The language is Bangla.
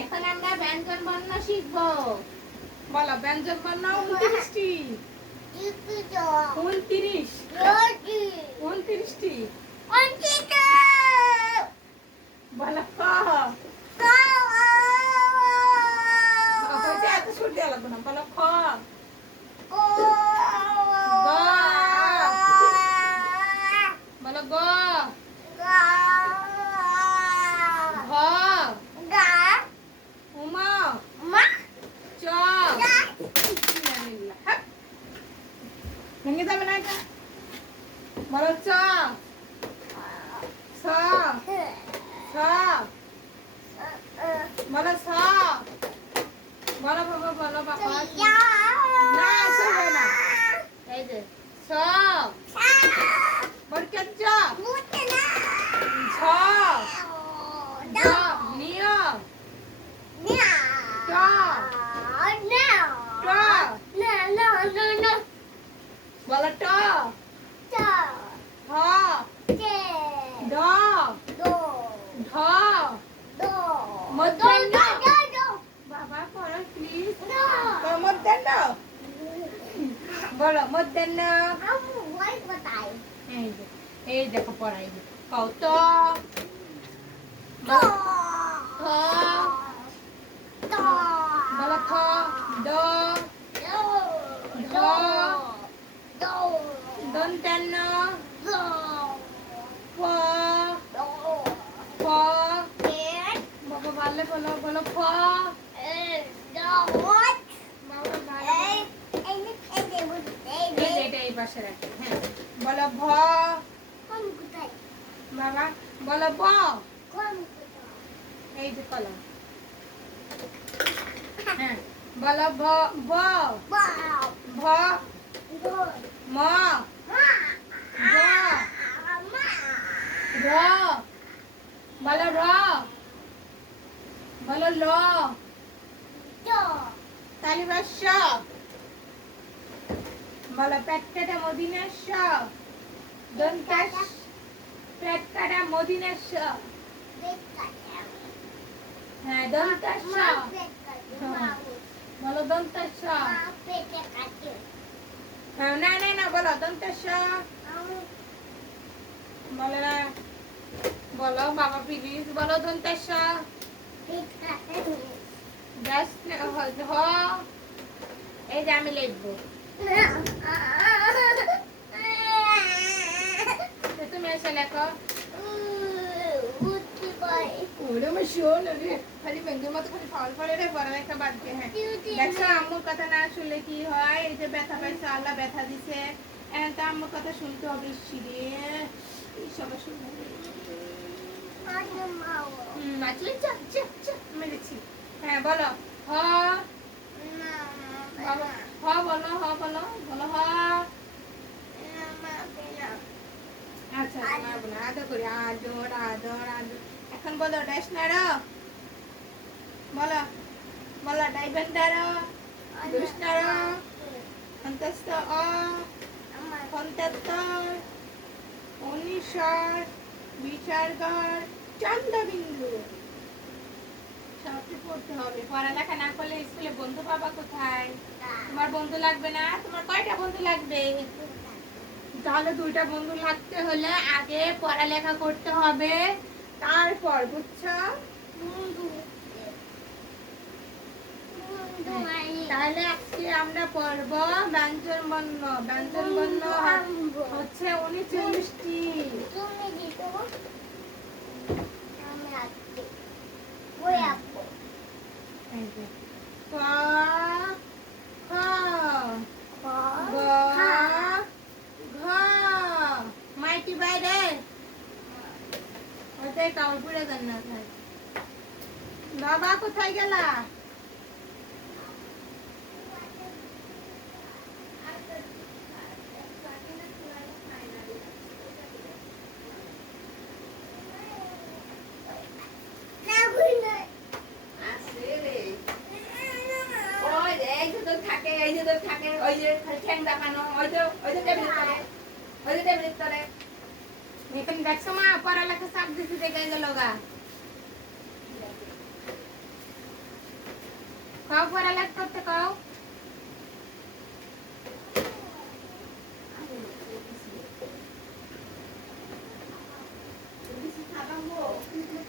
এখন আমরা ব্যঞ্জন বর্ণ শিখবো। বলো ব্যঞ্জন বর্ণ 29টি। 29 29টি। বলো ক। এত সুর দেওয়া লাগবে না। বলো খ। গ। বলো গ। ঘ। উমা। চ। ভেঙে যাবে না এটা। বলো চ। ছ। ছ। বলো ছ। বলো বাবা, বলো বাবা। না চলবে না। এই যে ছ। বরকে চ। ছ। জ। নিয়। ট। ট। বলো ট। ঠ। ঢ। ঢ। মধ্যাহ্ন। বাবা পড়ো প্লিজ। মধ্যাহ্ন। বলো মধ্যাহ্ন। এই দেখো পড়াই কও ত। খ। বলো খ। ড। ঢ। দন্তান্ন। প। ফ। বাবা ভালো বলো, বলো ফ। বাবা ভালো। এটা এই পাশে রাখো। হ্যাঁ বলো ভ। বাবা বলো ব। এই যে কলম। হ্যাঁ বলো ভ। ব। ভ। ম। জ। র। বলো র। বলো ল। তালিবাস। বলো পেটকাটা মদিনাস। দন্তাস। পেটকাটা মদিনাস। হ্যাঁ দন্তাস। বলো দন্তাস। হ্যাঁ না না না বলো দন্তাস। বলো না। বলো বাবা প্লিজ বলো দন্তাস। এই যে আমি লিখবো। তুমি এসে লেখো। ওরে আমার শোন রে, খালি বেঙ্গের মতো খালি ফল ফলে রে পড়ালেখা বাদ দিয়ে। হ্যাঁ দেখছো আম্মুর কথা না শুনলে কি হয়? এই যে ব্যথা পাইছে, আল্লাহ ব্যথা দিছে, এখন তো আম্মুর কথা শুনতে হবে। রে সবাই শুনবে। মেরেছি। হ্যাঁ বলো হ। হ বলো, হ বলো, বলো হ। আচ্ছা মারবো না, আদর করি। আদর আদর আদর। এখন বলো ড্যাশনার। বলো বলো ডাইভেন্ডার। দুষ্টার। অন্তস্থ অ। অন্তত্তর। অনিশ্বর। বিচারগড়। চন্দ্রবিন্দু। সবটি পড়তে হবে। পড়ালেখা না করলে স্কুলে বন্ধু পাবা কোথায়? তোমার বন্ধু লাগবে না? তোমার কয়টা বন্ধু লাগবে? তাহলে দুইটা বন্ধু লাগতে হলে আগে পড়ালেখা করতে হবে, তারপর বুঝছো? তাহলে আজকে আমরা পড়ব ব্যঞ্জন বর্ণ। ব্যঞ্জন বর্ণ হচ্ছে 39টি। ক। খ। গ। ঘ। মাইটি বাইরে ওটাই কাউপুরে জান্নাত হয়। বাবা কোথায় গেলা? এখানে দেখছো মা পড়ালেখা চাপ দিতে দেখে গেল গা। তাও পড়ালেখা করতে